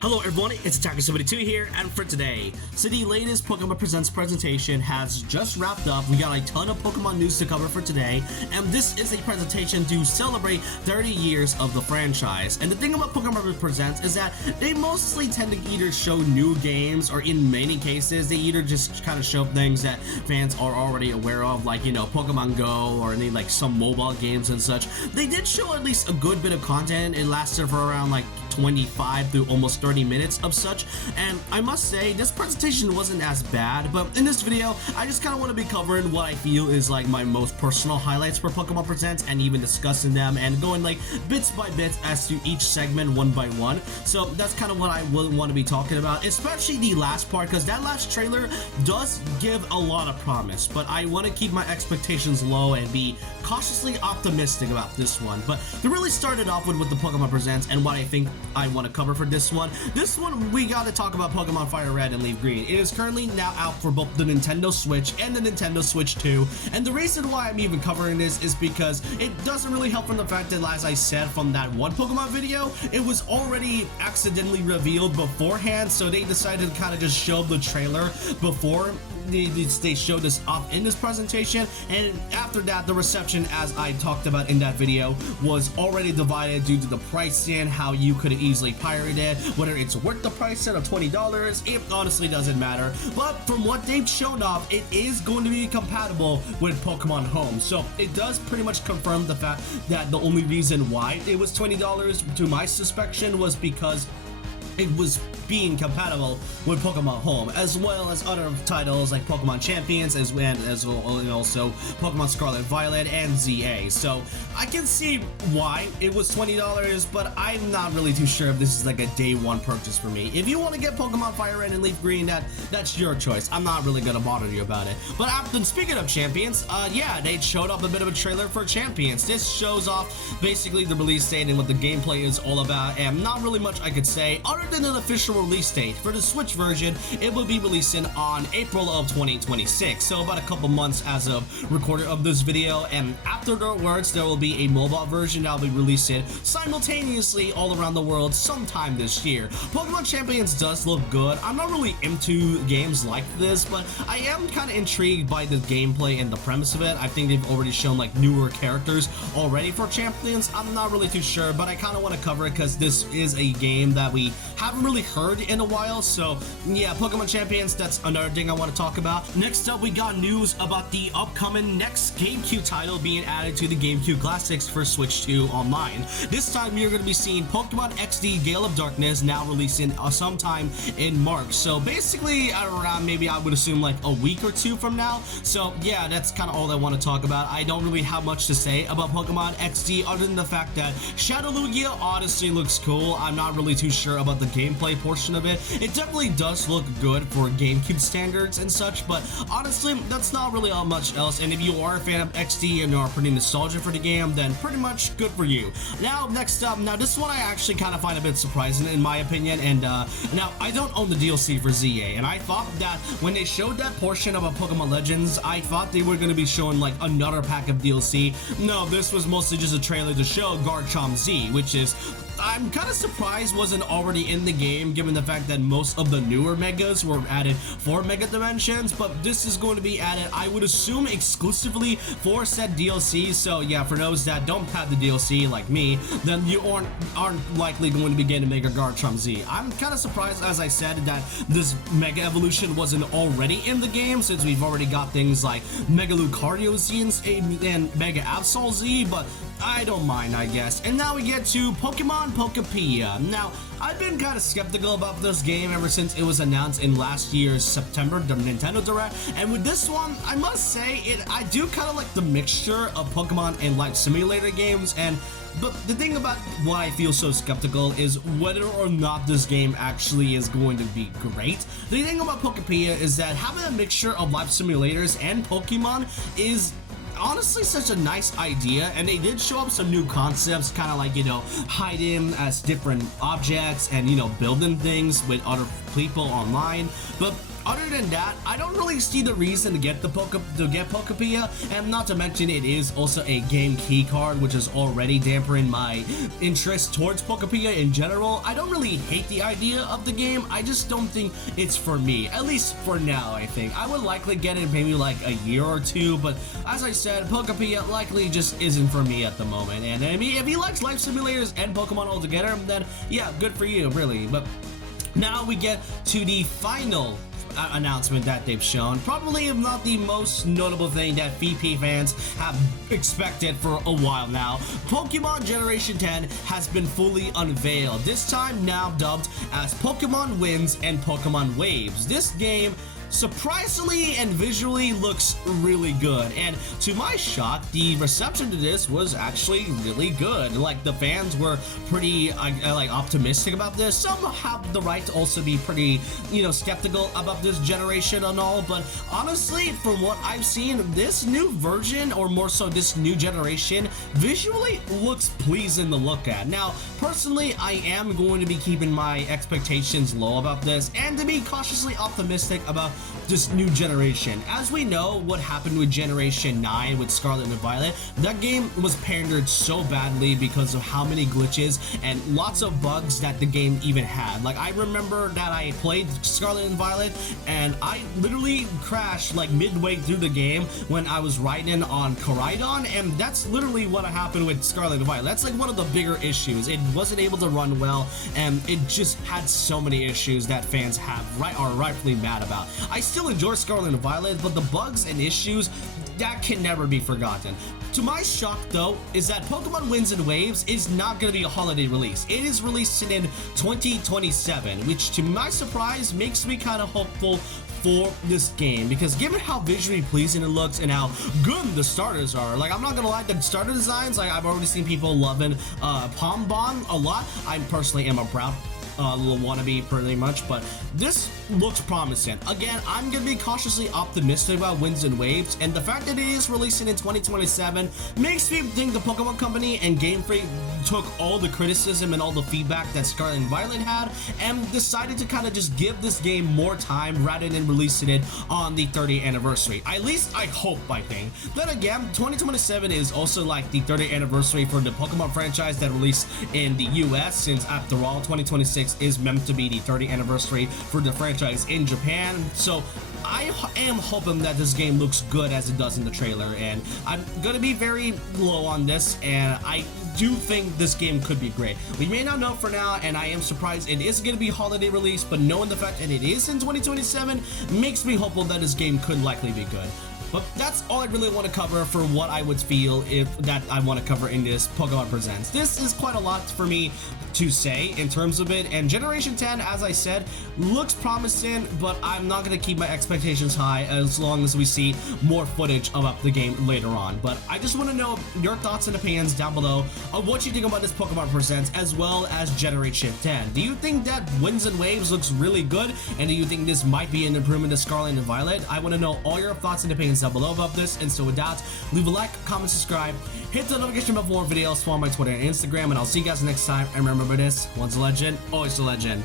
Hello everyone, it's Attacker72 here, and for today, so the latest Pokémon Presents presentation has just wrapped up. We got a ton of Pokemon news to cover for today, and this is a presentation to celebrate 30 years of the franchise. And the thing about Pokémon Presents is that they mostly tend to either show new games, or in many cases, they either just kind of show things that fans are already aware of, like, you know, Pokemon Go, or any, like, some mobile games and such. They did show at least a good bit of content. It lasted for around, like, 25 to almost 30 minutes of such, and I must say this presentation wasn't as bad, but in this video I just kind of want to be covering what I feel is like my most personal highlights for Pokemon Presents, and even discussing them and going like bits by bits as to each segment one by one. So that's kind of what I will want to be talking about, especially the last part, because that last trailer does give a lot of promise, but I want to keep my expectations low and be cautiously optimistic about this one. But to really start it off with the Pokemon Presents and what I think I want to cover for this one. This one, we got to talk about Pokemon Fire Red and Leaf Green. It is currently now out for both the Nintendo Switch and the Nintendo Switch 2. And the reason why I'm even covering this is because it doesn't really help from the fact that, as I said from that one Pokemon video, it was already accidentally revealed beforehand. So they decided to kind of just show the trailer before they showed this off in this presentation, and after that the reception, as I talked about in that video, was already divided due to the pricing, how you could easily pirate it, whether it's worth the price of $20. It honestly doesn't matter, but from what they've shown off, it is going to be compatible with Pokemon Home. So it does pretty much confirm the fact that the only reason why it was $20, to my suspicion, was because it was being compatible with Pokemon Home, as well as other titles like Pokémon Champions, as well, and also Pokemon Scarlet Violet and ZA. So I can see why it was $20, but I'm not really too sure if this is like a day one purchase for me. If you want to get Pokemon Fire Red and Leaf Green, that's your choice. I'm not really gonna bother you about it. But after speaking of Champions, yeah, they showed up a bit of a trailer for Champions. This shows off basically the release date and what the gameplay is all about, and not really much I could say other than an official release date. For the Switch version, it will be releasing on April of 2026, so about a couple months as of recording of this video. And afterwards, there will be a mobile version that will be releasing simultaneously all around the world sometime this year. Pokemon Champions does look good. I'm not really into games like this, but I am kind of intrigued by the gameplay and the premise of it. I think they've already shown like newer characters already for Champions. I'm not really too sure, but I kind of want to cover it because this is a game that we haven't really heard in a while. So yeah, Pokemon Champions, that's another thing I want to talk about. Next up, we got news about the upcoming next GameCube title being added to the GameCube Classics for Switch 2 Online. This time you're going to be seeing Pokemon XD Gale of Darkness, now releasing sometime in March. So basically around, maybe I would assume like a week or two from now. So yeah, that's kind of all I want to talk about. I don't really have much to say about Pokemon XD other than the fact that Shadow Lugia honestly looks cool. I'm not really too sure about the gameplay portion of it. It definitely does look good for GameCube standards and such, but honestly, that's not really all much else. And if you are a fan of XD and are pretty nostalgic for the game, then pretty much good for you. Now, next up, now this one I actually kind of find a bit surprising in my opinion, and now I don't own the DLC for ZA, and I thought that when they showed that portion of Pokemon Legends, I thought they were going to be showing like another pack of DLC. No, this was mostly just a trailer to show Garchomp Z, which is, I'm kind of surprised wasn't already in the game, given the fact that most of the newer Megas were added for Mega Dimensions, but this is going to be added, I would assume, exclusively for said DLC. So yeah, for those that don't have the DLC like me, then you aren't likely going to be getting Mega Garchomp Z. I'm kind of surprised, as I said, that this Mega Evolution wasn't already in the game, since we've already got things like Mega Lucario Z and Mega Absol Z, but I don't mind, I guess. And now we get to Pokemon Pokepedia. Now, I've been kind of skeptical about this game ever since it was announced in last year's September, the Nintendo Direct, and with this one, I must say, I do kind of like the mixture of Pokemon and Life Simulator games, but the thing about why I feel so skeptical is whether or not this game actually is going to be great. The thing about Pokepedia is that having a mixture of Life Simulators and Pokemon is honestly such a nice idea, and they did show up some new concepts, kind of like, you know, hiding as different objects and, you know, building things with other people online. But other than that, I don't really see the reason to get Pokepia, and not to mention it is also a game key card, which is already dampening my interest towards Pokepia in general. I don't really hate the idea of the game, I just don't think it's for me, at least for now. I think I would likely get it maybe like a year or two, but as I said, Pokepia likely just isn't for me at the moment. And I mean, if he likes life simulators and Pokemon altogether, then yeah, good for you, really. But now we get to the final announcement that they've shown, probably not the most notable thing that VP fans have expected for a while now. Pokemon Generation 10 has been fully unveiled, this time now dubbed as Pokemon Winds and Pokemon Waves. This game surprisingly and visually looks really good, and to my shock, the reception to this was actually really good. Like, the fans were pretty like optimistic about this. Some have the right to also be pretty, you know, skeptical about this generation and all, but honestly, from what I've seen, this new version, or more so this new generation, visually looks pleasing to look at. Now, personally, I am going to be keeping my expectations low about this and to be cautiously optimistic about this new generation. As we know what happened with Generation 9 with Scarlet and Violet, that game was pandered so badly because of how many glitches and lots of bugs that the game even had. Like, I remember that I played Scarlet and Violet and I literally crashed like midway through the game when I was riding on Koraidon, and that's literally what happened with Scarlet and Violet. That's like one of the bigger issues. It wasn't able to run well, and it just had so many issues that fans are rightfully mad about. I still enjoy Scarlet and Violet, but the bugs and issues, that can never be forgotten. To my shock, though, is that Pokemon Winds and Waves is not going to be a holiday release. It is releasing in 2027, which to my surprise makes me kind of hopeful for this game, because given how visually pleasing it looks and how good the starters are, like, I'm not gonna lie, the starter designs, like, I've already seen people loving Pombon a lot. I personally am a proud little wannabe pretty much, but this looks promising. Again, I'm gonna be cautiously optimistic about Winds and Waves, and the fact that it is releasing in 2027 makes me think the Pokemon Company and Game Freak took all the criticism and all the feedback that Scarlet and Violet had and decided to kind of just give this game more time rather than releasing it on the 30th anniversary. At least I hope, I think. Then again, 2027 is also like the 30th anniversary for the Pokemon franchise that released in the US, since after all, 2026 is meant to be the 30th anniversary for the franchise in Japan. So I am hoping that this game looks good as it does in the trailer, and I'm gonna be very low on this, and I do think this game could be great. We may not know for now, and I am surprised it is gonna be holiday release, but knowing the fact that it is in 2027 makes me hopeful that this game could likely be good. But that's all I really want to cover for what I would feel if that I want to cover in this Pokemon Presents. This is quite a lot for me to say in terms of it, and Generation 10, as I said, looks promising, but I'm not going to keep my expectations high as long as we see more footage about the game later on. But I just want to know your thoughts and opinions down below of what you think about this Pokemon Presents as well as Generation 10. Do you think that Winds and Waves looks really good, and do you think this might be an improvement to Scarlet and Violet? I want to know all your thoughts and opinions down below about this, and so with that, leave a like, comment, subscribe, hit the notification bell for more videos, follow my Twitter and Instagram, and I'll see you guys next time. And remember this, once a legend, always a legend.